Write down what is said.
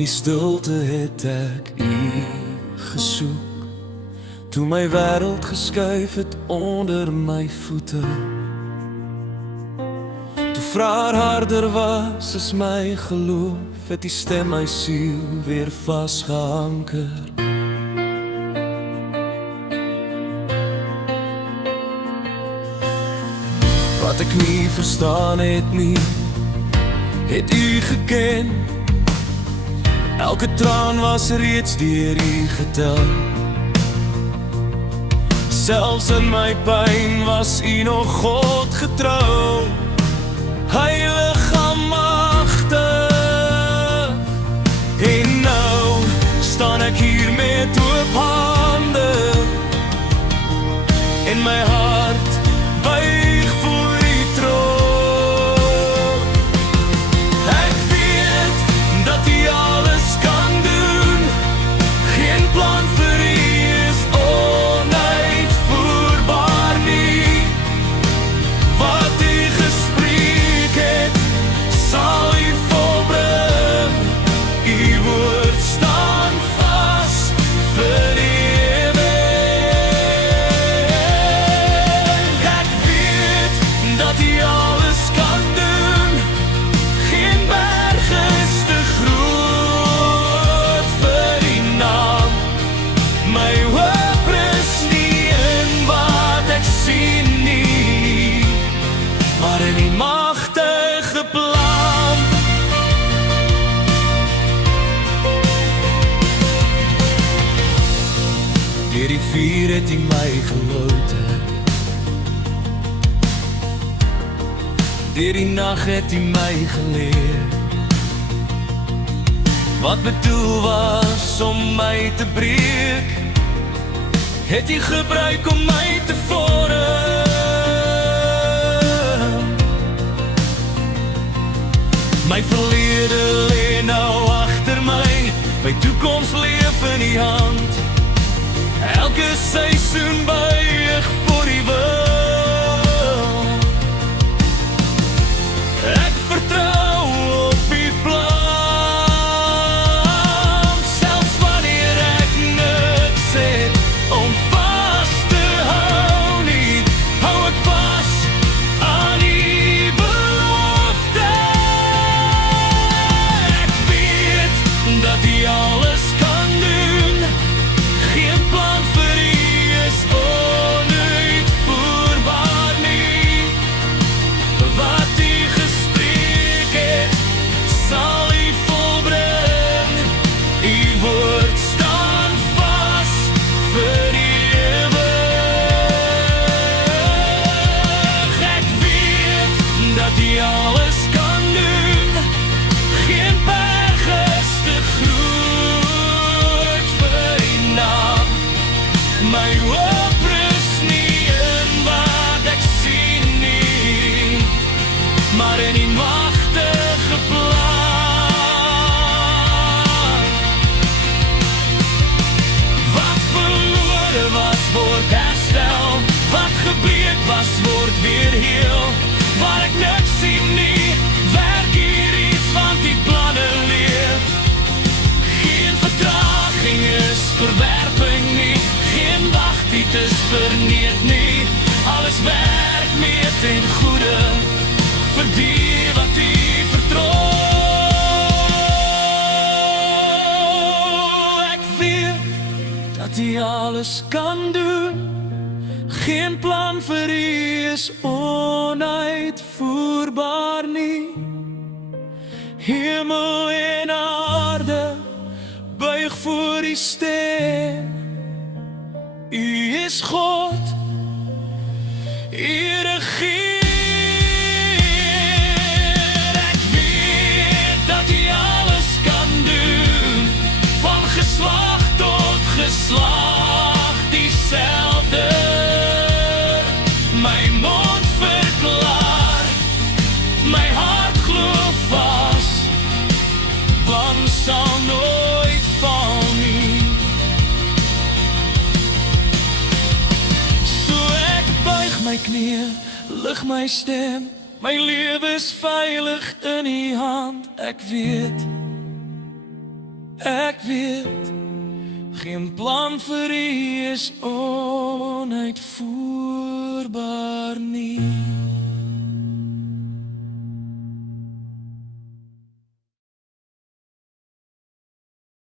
die stilte het ek u gesoek, toe my wêreld geskuif het onder my voete. Toe vrae harder was as my geloof, het die stem my siel weer vasgehanker. Wat ek nie verstaan het nie, het u geken. Elke traan was reeds deur u getel. Selfs in my pyn was u nog God getrou, heilig en magtig. En nou staan ek hier met oop hande, en my hart buig voor u troon. Ek weet dat u alles kan doen, geen plan vir u is onuitvoerbaar nie. Wat u gespreek het, sal u volbring. U woord staan vas vir ewig. Ek weet dat u alles kan doen, geen berg is te groot vir u naam. My hoop rus nie in wat ek sien nie, maar in die magtige plan. Deur die vuur het u my gelote, deur die nag het u my geleer, wat bedoel was om my te breek, het u gebruik om my te vorm. My verlede lê nou agter my, my toekoms leef in die hand. Elke seisoen buig voor die wil. Ek vertrou op die plan, selfs wanneer ek niks het om vas te hou nie, hou ek vas aan die belofte. Ek weet dat die alles kan doen, geen plan vir u is onuitvoerbaar nie. Wat u gespreek het, sal u volbring. U woord staan vas vir ewig. Ek weet dat u alles kan doen, geen berg is te groot vir u naam. My hoop rus nie in wat ek sien nie, maar in die magtige plan. Wat verlore was, word herstel, wat gebreek was, word weer heel. Waar ek niks sien nie, werk hier iets, want die planne leef. Geen vertraging is verwerping nie, geen wagtijd is verneed nie. Alles werk mee ten goede, vir die wat u vertrou. Ek weet dat u alles kan doen, geen plan vir u is onuitvoerbaar nie. Hemel en aarde buig voor die stem. U is God, u regeer. Ek weet dat u alles kan doen, van geslag tot geslag dieselfde. My mond verklaar, my hart glo vas, want sal nooit val nie. So ek buig my knieë, lig my stem, my lewe is veilig in u hand. Ek weet Ek weet, geen plan vir U is onuitvoerbaar nie.